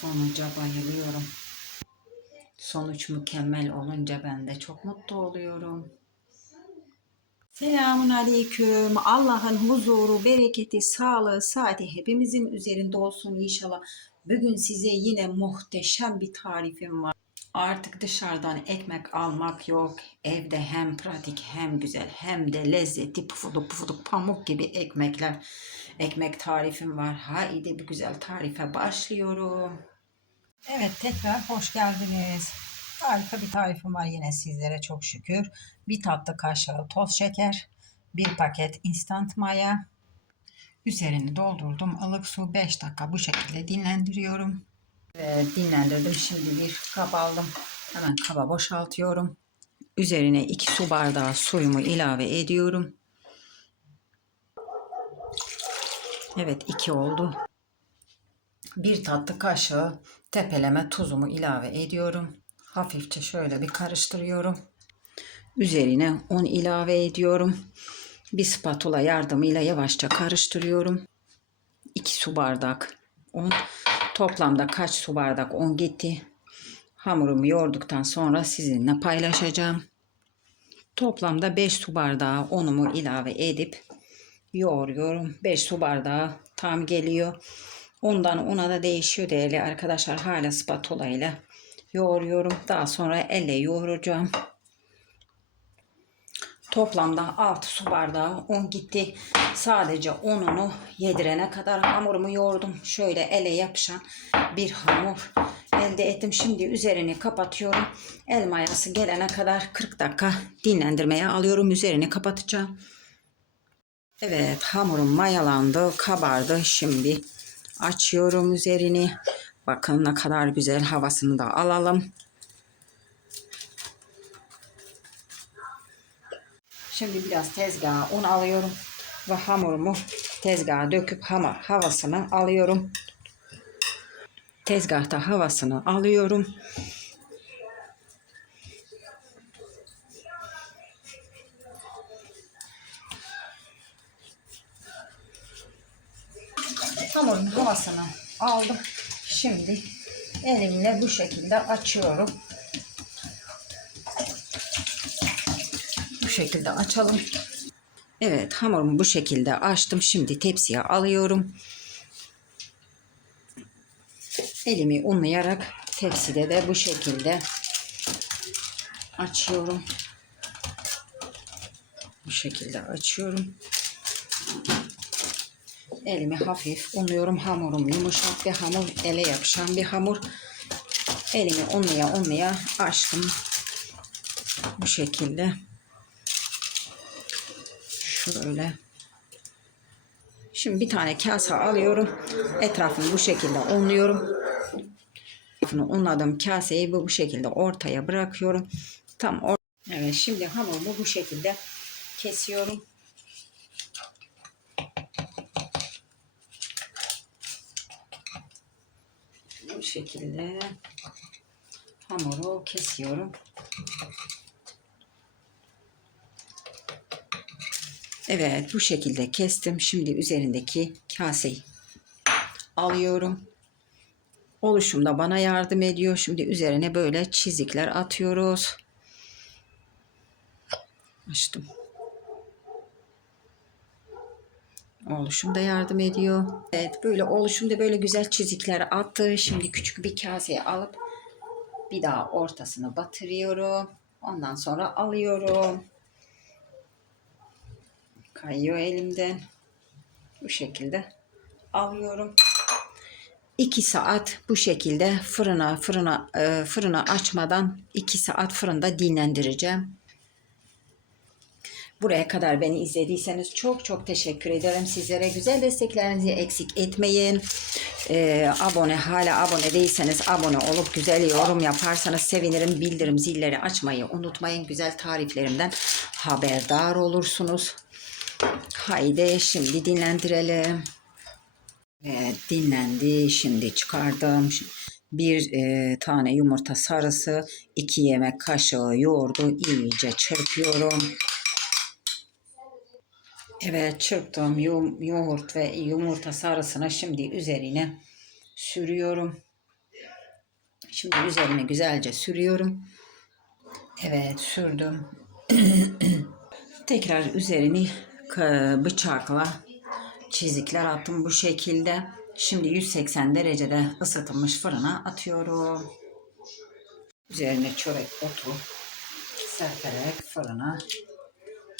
Sonuca bayılıyorum. Sonuç mükemmel olunca ben de çok mutlu oluyorum. Selamun Aleyküm. Allah'ın huzuru, bereketi, sağlığı, saati hepimizin üzerinde olsun inşallah. Bugün size yine muhteşem bir tarifim var. Artık dışarıdan ekmek almak yok. Evde hem pratik hem güzel hem de lezzetli pufuduk pufuduk pamuk gibi ekmekler. Ekmek tarifim var. Haydi bu güzel tarife başlıyorum. Evet tekrar hoş geldiniz. Harika bir tarifim var yine sizlere çok şükür. Bir tatlı kaşığı toz şeker, bir paket instant maya. Üzerini doldurdum. ılık su 5 dakika bu şekilde dinlendiriyorum. Ve dinlendirdim. Şimdi bir kap aldım. Hemen kaba boşaltıyorum. Üzerine 2 su bardağı suyumu ilave ediyorum. Evet 2 oldu. Bir tatlı kaşığı tepeleme tuzumu ilave ediyorum. Hafifçe şöyle bir karıştırıyorum. Üzerine un ilave ediyorum. Bir spatula yardımıyla yavaşça karıştırıyorum. 2 su bardak un. Toplamda kaç su bardak un gitti? Hamurumu yoğurduktan sonra sizinle paylaşacağım. Toplamda 5 su bardağı unumu ilave edip yoğuruyorum. 5 su bardağı tam geliyor. Ondan una da değişiyor değerli arkadaşlar. Hala spatula ile yoğuruyorum. Daha sonra elle yoğuracağım. Toplamda 6 su bardağı un gitti. Sadece ununu yedirene kadar hamurumu yoğurdum. Şöyle ele yapışan bir hamur elde ettim. Şimdi üzerini kapatıyorum. El mayası gelene kadar 40 dakika dinlendirmeye alıyorum. Üzerini kapatacağım. Evet hamurum mayalandı, kabardı. Şimdi açıyorum üzerini. Bakın ne kadar güzel havasını da alalım. Şimdi biraz tezgaha un alıyorum ve hamurumu tezgaha döküp hama havasını alıyorum. Tezgahta havasını alıyorum. Hamurun havasını aldım. Şimdi elimle bu şekilde açıyorum. Şekilde açalım. Evet hamurumu bu şekilde açtım. Şimdi tepsiye alıyorum. Elimi unlayarak tepside de bu şekilde açıyorum. Bu şekilde açıyorum. Elimi hafif unluyorum. Hamurum yumuşak bir hamur. Ele yapışan bir hamur. Elimi unlaya unlaya açtım. Bu şekilde. Şöyle. Şimdi bir tane kase alıyorum. Etrafını bu şekilde unluyorum. Etrafını unladığım kaseyi bu, bu şekilde ortaya bırakıyorum. Tam or Evet şimdi hamurumu bu şekilde kesiyorum. Bu şekilde hamuru kesiyorum. Evet bu şekilde kestim. Şimdi üzerindeki kaseyi alıyorum. Oluşumda bana yardım ediyor. Şimdi üzerine böyle çizikler atıyoruz. Açtım. Oluşumda yardım ediyor. Evet böyle oluşumda böyle güzel çizikler attı. Şimdi küçük bir kaseye alıp bir daha ortasını batırıyorum. Ondan sonra alıyorum kayıyor elimden. Bu şekilde alıyorum. 2 saat bu şekilde fırına fırına e, fırına açmadan 2 saat fırında dinlendireceğim. Buraya kadar beni izlediyseniz çok çok teşekkür ederim. Sizlere güzel desteklerinizi eksik etmeyin. Ee, abone hala abone değilseniz abone olup güzel yorum yaparsanız sevinirim. Bildirim zilleri açmayı unutmayın. Güzel tariflerimden haberdar olursunuz. Haydi şimdi dinlendirelim. Evet dinlendi. Şimdi çıkardım. Bir e, tane yumurta sarısı, iki yemek kaşığı yoğurdu iyice çırpıyorum. Evet çırptım yo yoğurt ve yumurta sarısını şimdi üzerine sürüyorum. Şimdi üzerine güzelce sürüyorum. Evet sürdüm. Tekrar üzerini bıçakla çizikler attım bu şekilde. Şimdi 180 derecede ısıtılmış fırına atıyorum. Üzerine çörek otu serperek fırına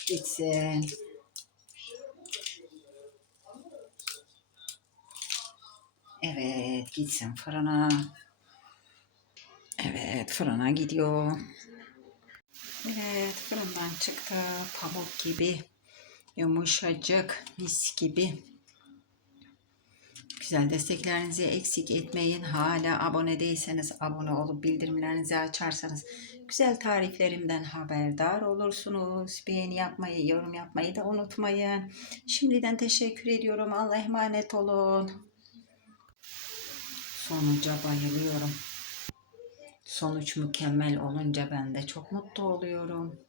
gitsin. Evet gitsin fırına. Evet fırına gidiyor. Evet fırından çıktı. Pamuk gibi. Yumuşacık mis gibi. Güzel desteklerinizi eksik etmeyin. Hala abone değilseniz abone olup bildirimlerinizi açarsanız güzel tariflerimden haberdar olursunuz. Beğeni yapmayı, yorum yapmayı da unutmayın. Şimdiden teşekkür ediyorum. Allah'a emanet olun. Sonuca bayılıyorum. Sonuç mükemmel olunca ben de çok mutlu oluyorum.